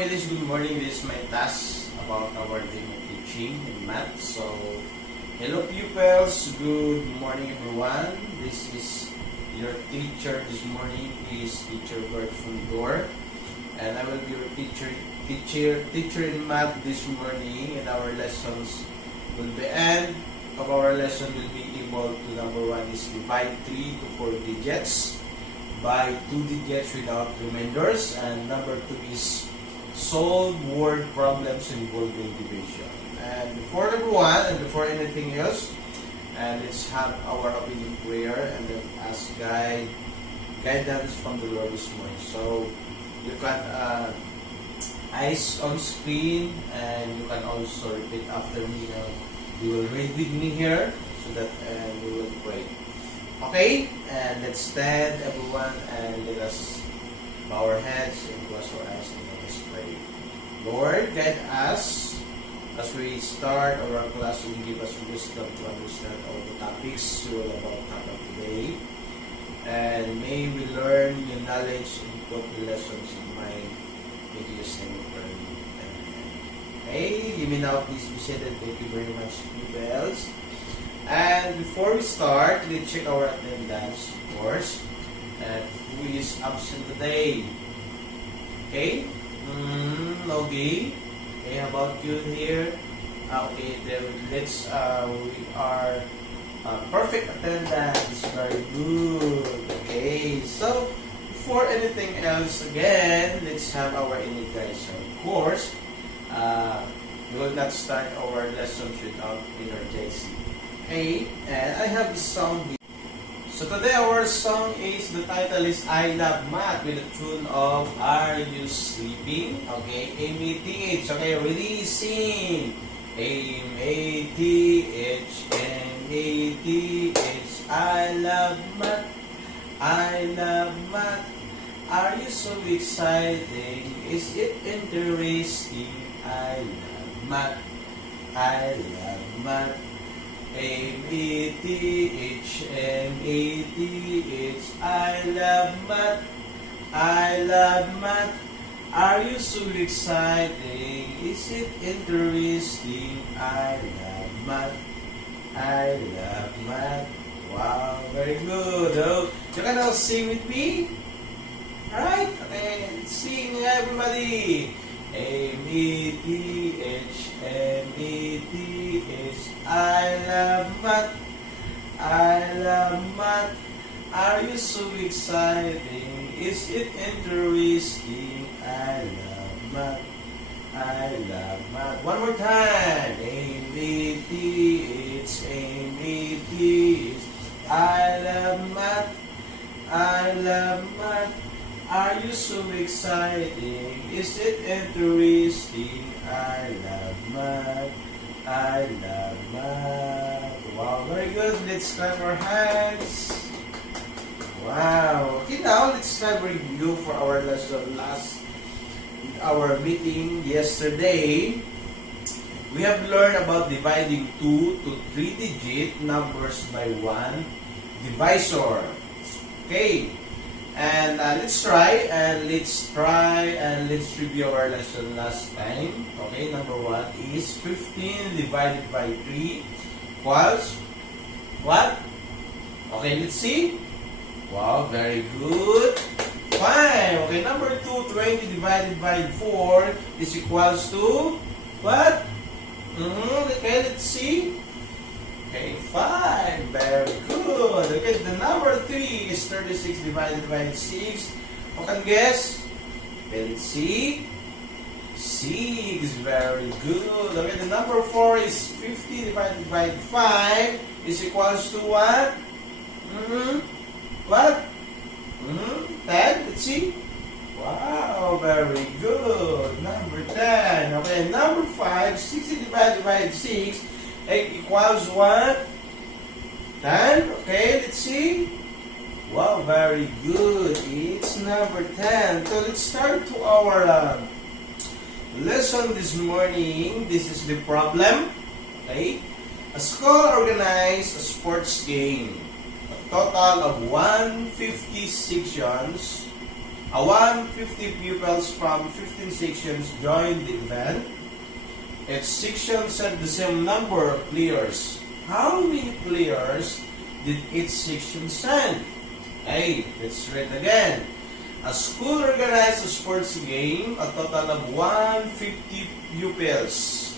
families, good morning. This is my task about our demo teaching in math. So, hello pupils, good morning everyone. This is your teacher this morning is Teacher Bert Fundor, and I will be your teacher in math this morning. And our lessons will be end of our lesson will be able to number 1 is divide 3 to 4 digits by 2 digits without remainders, and number 2 is solve word problems involving division. And before everyone and before anything else, and let's have our opening prayer and then ask guidance from the Lord this morning. So you can eyes on screen, and you can also repeat after me. You will read with me here so that we will pray. Okay, and let's stand everyone and let us bow our heads and close our eyes and let us pray. Lord, guide us as we start our class and give us wisdom to understand all the topics we will about cover today. And may we learn your knowledge and put the lessons in mind. In Jesus' name we pray. Amen. Okay, give me now please be seated. Thank you very much, pupils. And before we start, let's check our attendance, of course. And who is absent today? Okay? Okay. Okay, how about you here? Okay, then let's, we are perfect attendance. Very good. Okay, so before anything else, again, let's have our energizer. Of course, we will not start our lessons without energizing. Okay, and I have this song here. So today our song is, the title is I Love Math with the tune of Are You Sleeping? Okay, M-A-T-H. Okay, ready? Sing. M-A-T-H, M-A-T-H. I love math. I love math. Are you so exciting? Is it interesting? I love math. I love math. M-A-T-H, M-A-T-H. I love math. I love math. Are you so exciting? Is it interesting? I love math. I love math. Wow, very good. Oh, you can all sing with me? Alright? Okay, sing everybody. M-A-T-H, M-A-T-H. I love math. I love math. Are you so exciting? Is it interesting? I love math. I love math. One more time. M-A-T-H, M-A-T-H. I love math. I love math. Are you so exciting? Is it interesting? I love math. I love math. Wow, very good. Let's clap our hands. Wow. Okay, now let's have a review for our lesson our meeting yesterday. We have learned about dividing 2 to 3-digit numbers by 1 divisor. Okay. And let's try and let's review our lesson last time. Okay, number 1 is 15 divided by 3 equals what? Okay, let's see. Wow, very good. Fine. Okay, number 2, 20 divided by 4 is equals to what? Okay, let's see. Okay, 5. Very good. Okay, the number 3 is 36 divided by 6. Who can guess? Okay, let's see. 6. Very good. Okay, the number 4 is 50 divided by 5 is equals to what? What? 10. Let's see. Wow, very good. Number 10. Okay, number 5, 60 divided by 6 equals what? 10. Okay, let's see. Wow, very good. It's number 10. So let's start to our lesson this morning. This is the problem. Okay. A school organized a sports game. A total of 150 sections 150 pupils from 15 sections joined the event. Each section sent the same number of players. How many players did each section send? Hey, let's read again. A school organized a sports game, a total of 150 pupils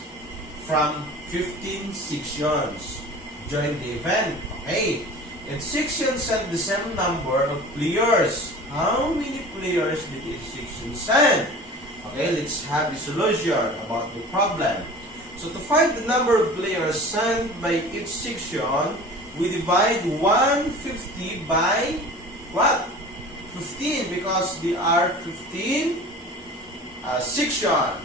from 15 sections joined the event. Okay. Each section sent the same number of players. How many players did each section send? Okay, let's have a solution about the problem. So to find the number of players sent by each section, we divide 150 by what? 15, because there are 15 sections.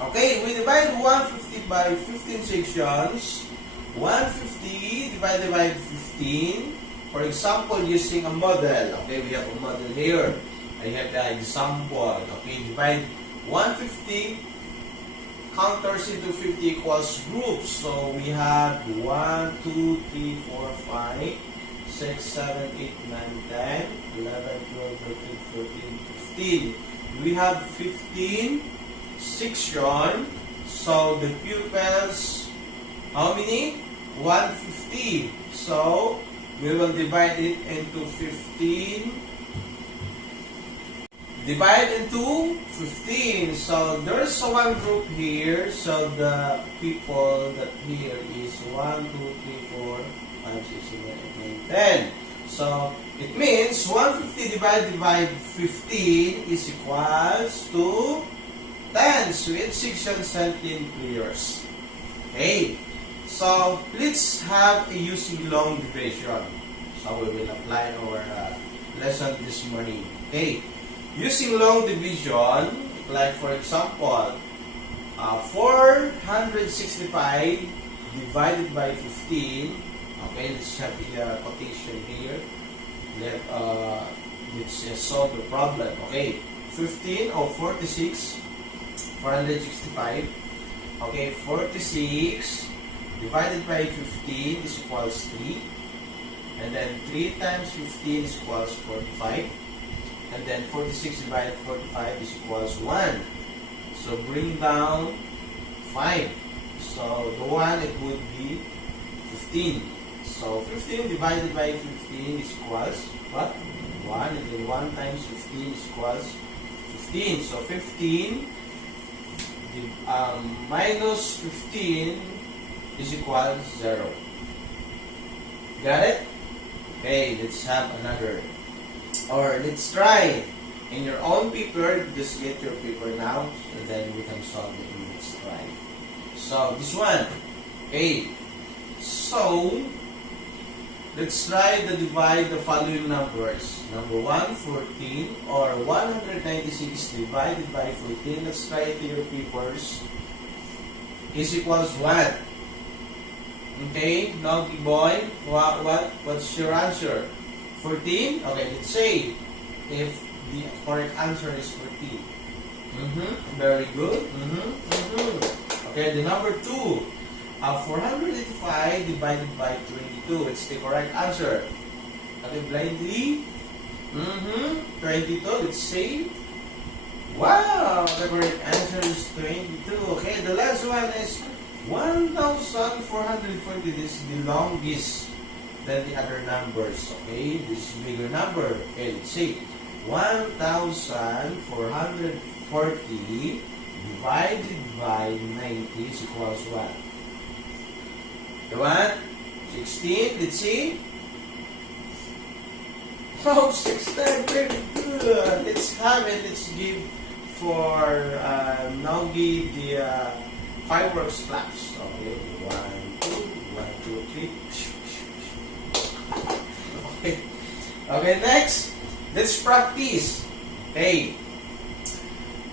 Okay, we divide 150 by 15 sections. 150 divided by 15. For example, using a model. Okay, we have a model here. I have the example. Okay, divide 150 counters into 50 equals groups. So we have 1, 2, 3, 4, 5, 6, 7, 8, 9, 10, 11, 12, 13, 14, 15. We have 15 sections. So the pupils, how many? 150. So we will divide it into 15. Divide into 15. So there's one group here. So the people that here is 1, 2, 3, 4, 5, 6, 7, 8, 9, 10. So it means 150 divided by 15 is equals to 10. So each section sent in players. Okay. So let's have a using long division. So we will apply our lesson this morning. Okay. Using long division, like for example, 465 divided by 15. Okay, let's have the quotation here. Let's solve the problem. Okay, 15 or 46, 465. Okay, 46 divided by 15 is equals 3. And then 3 times 15 is equals 45. And then 46 divided by 45 is equals 1. So bring down 5. So the 1, it would be 15. So 15 divided by 15 is equals what? 1. And then 1 times 15 is equals 15. So 15 minus 15 is equals 0. Got it? Okay, let's have another. Or let's try in your own paper. Just get your paper now, and then we can solve it. Let's try. So this one. Okay. So let's try to divide the following numbers. Number 1, 14, or 196 divided by 14. Let's try it in your papers. Is equals what? Okay, Nogi boy. What's your answer? 14? Okay, let's say if the correct answer is 14. Very good. Okay, the number 2. 485 divided by 22. It's the correct answer. Okay, blindly. 22. Let's say. Wow, the correct answer is 22. Okay, the last one is 1,440. This is the longest than the other numbers. Okay, this is bigger number. Okay, let's see. 1,440 divided by 90 is equals what? The one? 16. Let's see. Oh, 16. Very good. Let's have it. Let's give for Nogi the fireworks claps. Okay, 1, 2, 1, 2, 3. Okay. Okay, next, let's practice. Okay.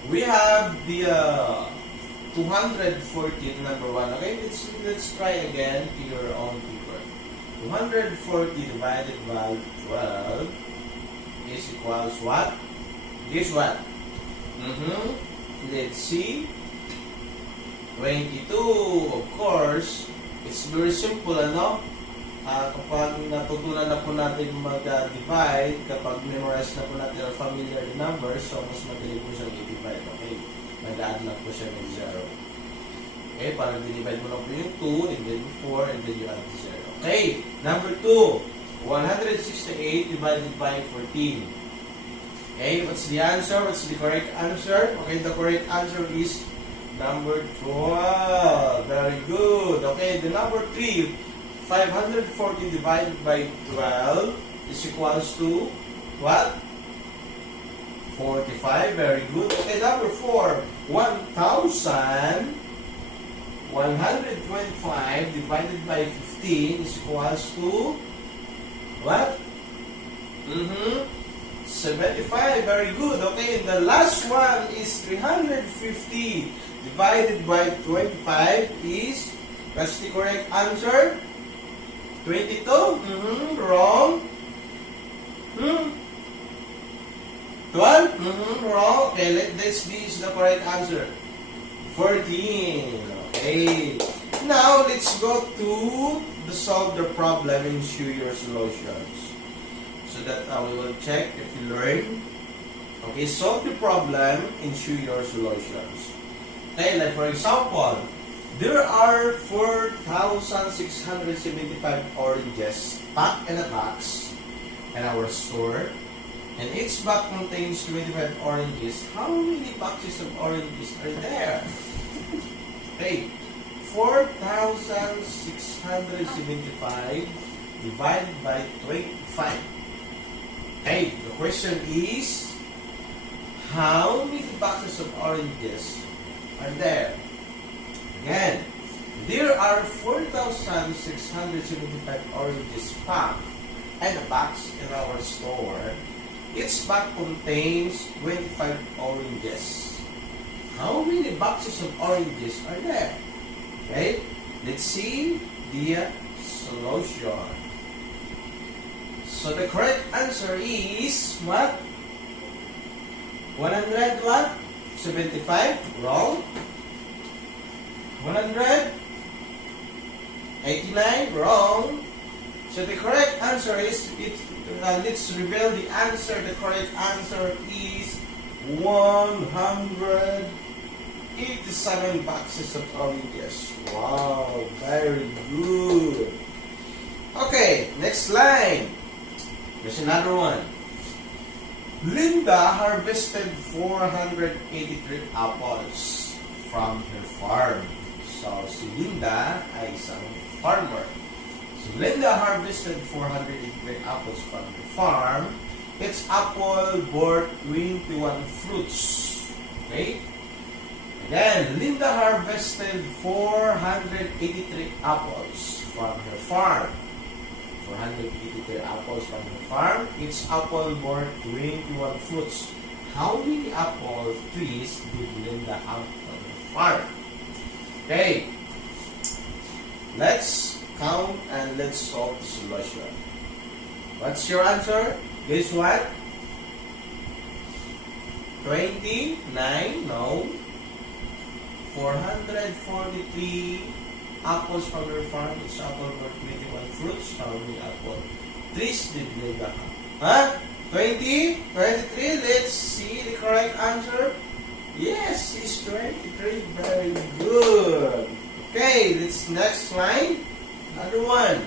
We have the 240, number 1. Okay, let's try again to your own paper. 240 divided by 12 is equals what? Guess what? Let's see. 22, of course. It's very simple, ano? kapag natutunan na po natin mag-divide, kapag memorize na po natin ang familiar numbers, so mas madali po siyang i-divide. Okay? Mag-add lang po siya ng 0. Okay? Parang divide mo lang po yung 2, and then 4, and then you add 0. Okay? Number 2. 168 divided by 14. Okay? What's the answer? What's the correct answer? Okay, the correct answer is number 12. Very good. Okay, the number 3. 540 divided by 12 is equals to what? 45. Very good. Okay, number 4. 1,125 divided by 15 is equals to what? 75. Very good. Okay, and the last one is 350 divided by 25 is, what's the correct answer? 22? Wrong. 12? Wrong. Okay, this is the correct answer. 14. Okay. Now, let's go to solve the problem and show your solutions. So that we will check if you learn. Okay, solve the problem and show your solutions. Okay, like for example, there are 4,675 oranges packed in a box in our store, and each box contains 25 oranges. How many boxes of oranges are there? Okay, 4,675 divided by 25. Okay, the question is, how many boxes of oranges are there? Again, there are 4,675 oranges packed in a box in our store. Each box contains 25 oranges. How many boxes of oranges are there? Okay, let's see the solution. So the correct answer is what? 100 what? 75? Wrong. 189? Wrong. So the correct answer is, let's reveal the answer. The correct answer is 187 boxes of oranges. Wow, very good. Okay, next line. There's another one. Linda harvested 483 apples from her farm. So, si Linda ay isang farmer. So, Linda harvested 483 apples from her farm. Its apple bore 21 fruits. Okay? Again, Linda harvested 483 apples from her farm. 483 apples from her farm. Its apple bore 21 fruits. How many apple trees did Linda have on her farm? Okay. Let's count and let's solve the solution. What's your answer? Guess what? 29? No. 443 apples from her farm. Its apple bore 21 fruits. How many apple trees did Linda have? Huh? 20? 23? Let's see the correct answer. Yes, it's 23. Very good. Okay, let's next line. Another one.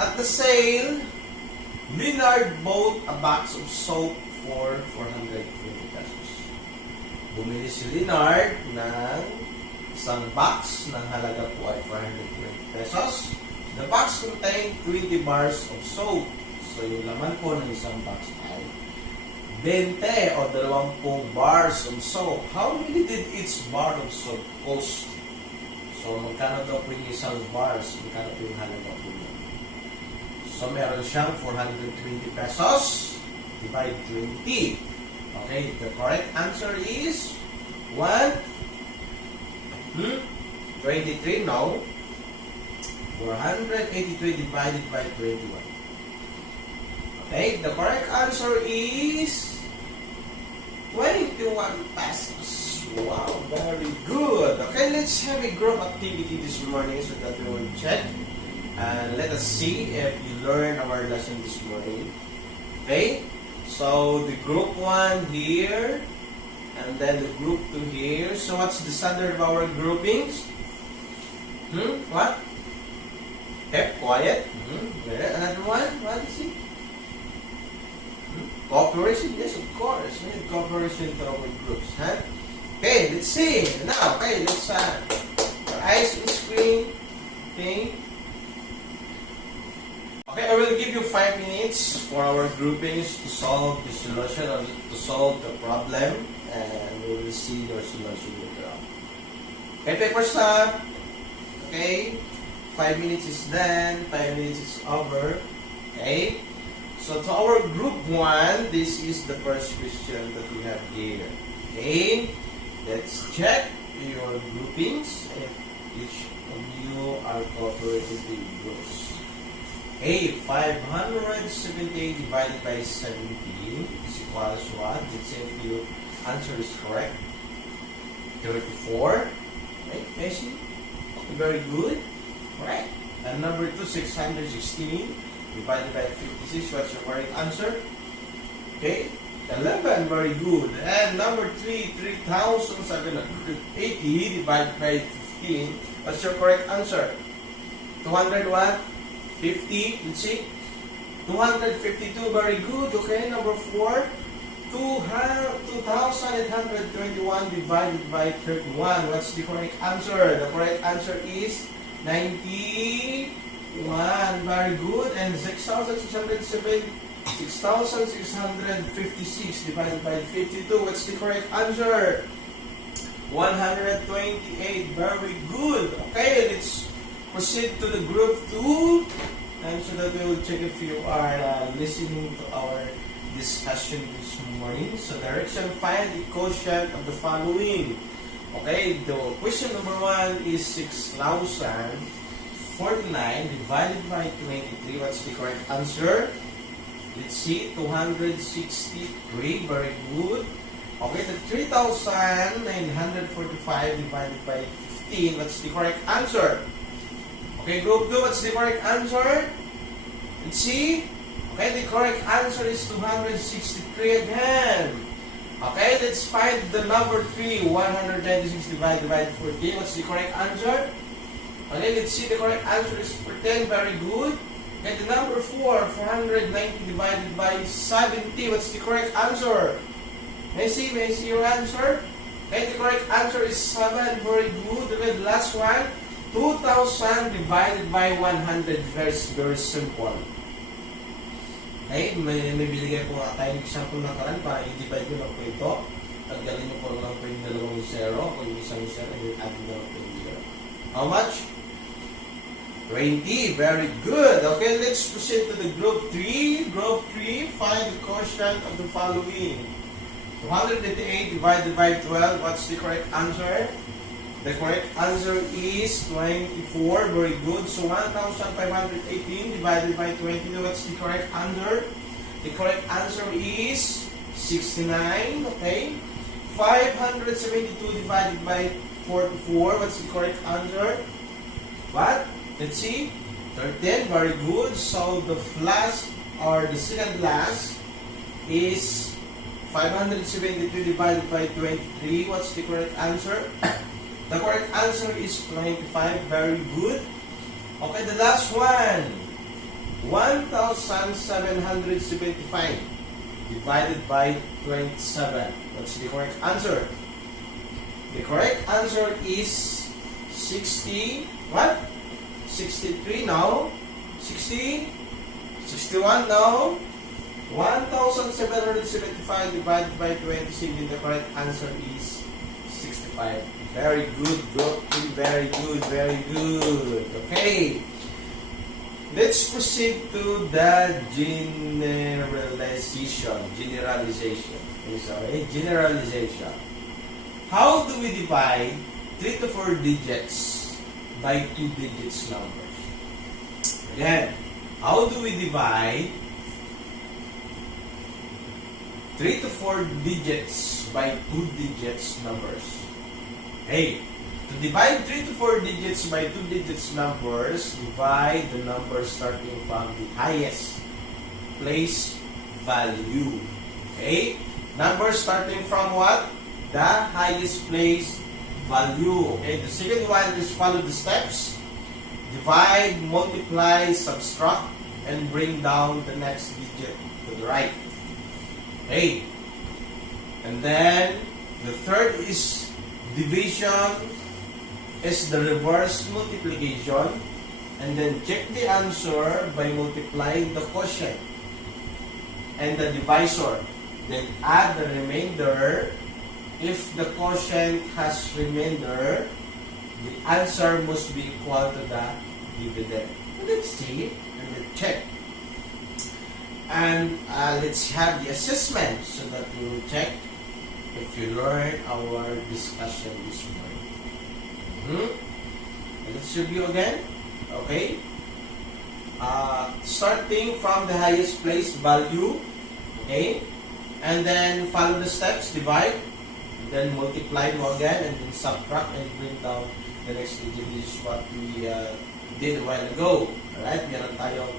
At the sale, Leonard bought a box of soap for 420 pesos. Bumili si Leonard ng isang box ng halaga po ay 420 pesos. The box contained 20 bars of soap. So, yung laman po ng isang box ay 20 o 20 bars of soap. How many did each bar of soap cost? So, magkano daw po yung isang bars? Magkano po yung halaga po yun? So, meron siyang 420 pesos. Divide 20. Okay, the correct answer is 23, no. 483 divided by 21. Okay, the correct answer is 21 pesos. Wow, very good. Okay, let's have a group activity this morning so that we will check And let us see if you learn our lesson this morning. Okay? So, the group 1 here, and then the group 2 here. So, what's the standard of our groupings? What? Kept quiet. Another one? What is it? Cooperation? Yes, of course. We need cooperation to our groups. Huh? Okay, let's see. Now, okay, let's our eyes on the screen. Okay. Okay, I will give you 5 minutes for our groupings to solve the solution or to solve the problem, and we will see your solution later on. Okay, paper stop. Okay, 5 minutes is done, 5 minutes is over. Okay, so to our group 1, this is the first question that we have here. Okay, let's check your groupings if each of you are cooperative in groups. Okay, 578 divided by 17 is equals to what? Let's say if your answer is correct. 34. Right, Messi? Very good. Right. And number 2, 616 divided by 56. What's your correct answer? Okay. 11. Very good. And number 3, 3,780 divided by 15. What's your correct answer? 200 what? 50. Let's see. 252. Very good. Okay. Number 4. 2,821 divided by 31. What's the correct answer? The correct answer is 91. Very good. And 6,656 divided by 52. What's the correct answer? 128. Very good. Okay, let's proceed to the group 2. And so that we will check if you are listening to our discussion this morning. So direction, find the quotient of the following. Okay, the question number 1 is 6,049 divided by 23. What's the correct answer? Let's see, 263. Very good. Okay, the 3,945 divided by 15. What's the correct answer? Okay, group 2, what's the correct answer? Let's see. Okay, the correct answer is 263 again. Okay, let's find the number 3, 196 divided by 14. What's the correct answer? Okay, let's see, the correct answer is 10. Very good. Okay, the number 4, 490 divided by 70. What's the correct answer? May I see your answer? Okay, the correct answer is 7. Very good. Okay, the last one, 2,000 divided by 100. Very simple. Okay, may binigay po tayong example na karan para i-divide nyo lang po ito. Tagdalin nyo po lang po yung dalawang 0 o yung isang 0 and add nyo lang po yung 0. How much? 20. Very good. Okay, let's proceed to the group 3. Group 3, find the quotient of the following. 288 divided by 12. What's the correct answer? The correct answer is 24. Very good. So 1,518 divided by 22. What's the correct answer? The correct answer is 69. Okay. 572 divided by 44. What's the correct answer? What? Let's see. 13. Very good. So the last or the second last is 572 divided by 23. What's the correct answer? The correct answer is 25. Very good. Okay, the last one. 1,775 divided by 27. What's the correct answer? The correct answer is 60. What? 63 now. 60. 61 now. 1,775 divided by 26. The correct answer is 65. Very good, group 3. Very good, very good. Okay. Let's proceed to the generalization. Generalization. How do we divide 3 to 4 digits by 2 digits numbers? Again, how do we divide 3 to 4 digits by 2 digits numbers? Hey, To divide 3 to 4 digits by 2 digits numbers, divide the numbers starting from the highest place value. Okay? Numbers starting from what? The highest place value. Okay? The second one is follow the steps. Divide, multiply, subtract, and bring down the next digit to the right. Okay? And then, the third is division is the reverse multiplication, and then check the answer by multiplying the quotient and the divisor. Then add the remainder. If the quotient has remainder, the answer must be equal to the dividend. Let's see and then check. And let's have the assessment so that we will check if you learn our discussion this morning. Let's review again. Okay. Starting from the highest place value. Okay. And then follow the steps. Divide. Then multiply mo again. And then subtract and bring down the next digit. This is what we did a while ago. Alright. Meron tayong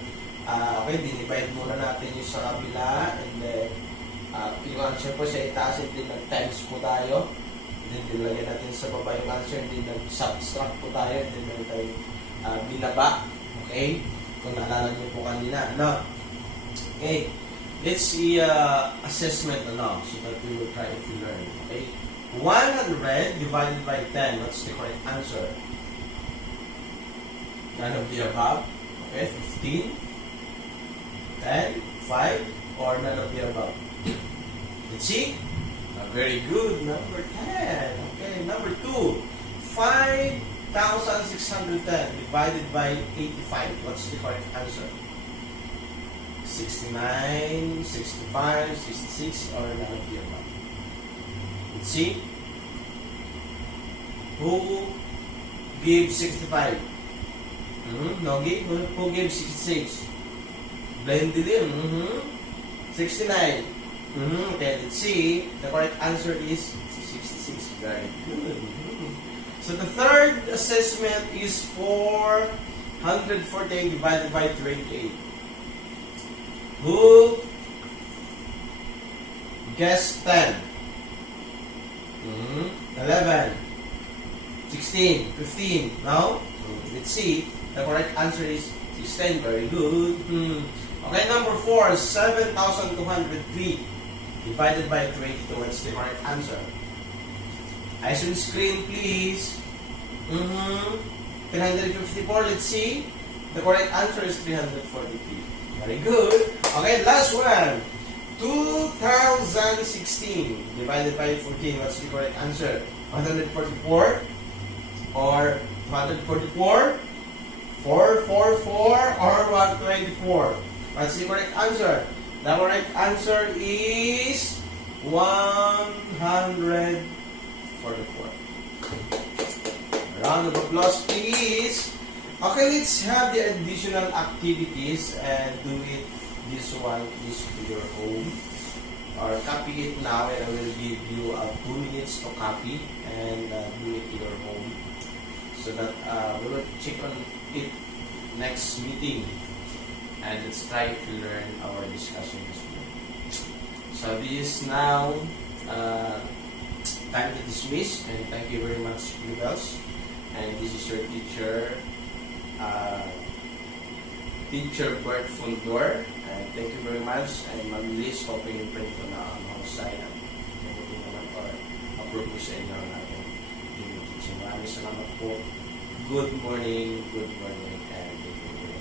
okay. Dinivide muna natin yung sa kabila. And then yung answer po sa itaas. And then nag-times po tayo. Then nilagyan natin sa baba yung answer, then nag-subtract po tayo, then meron tayo binaba. Okay? Kung naalala niyo po kanina. No? Okay. Let's see assessment so that we will try if we learn. Okay? 100 divided by 10. What's the correct answer? None of the above. Okay? 15, 10, 5, or none of the above. Let's see. Very good. Number 10. Okay, number 2. 5,610 divided by 85. What's the correct answer? 69, 65, 66, or none of the above. Let's see. Who gives 65? No give. Who gives 66? Blended in. 69. Okay, let's see. The correct answer is 66. Very good. So the third assessment is 448 divided by 28. Who guessed 10? 11, 16, 15. Now, let's see. The correct answer is 16. Very good. Okay, number 4, 7,203. Divided by 22, what's the correct answer? Eyes on screen, please. 354, let's see. The correct answer is 343. Very good. Okay, last one. 2016 divided by 14, what's the correct answer? 144 or 144? 444 or 124? What's the correct answer? The correct answer is 144. Round of applause, please. Okay, let's have the additional activities and do it this one is to your home. Or copy it now and I will give you 2 minutes to copy and do it to your home. So that we will check on it next meeting. And let's try to learn our discussion this morning. So this is now time to dismiss, and thank you very much, pupils. And this is your teacher, Teacher Bert Fundor. And thank you very much. And mag-list open yung print ko na outside. Everything naman or approve ko sa inyo natin. Maraming salamat po. Good morning, and thank you very much.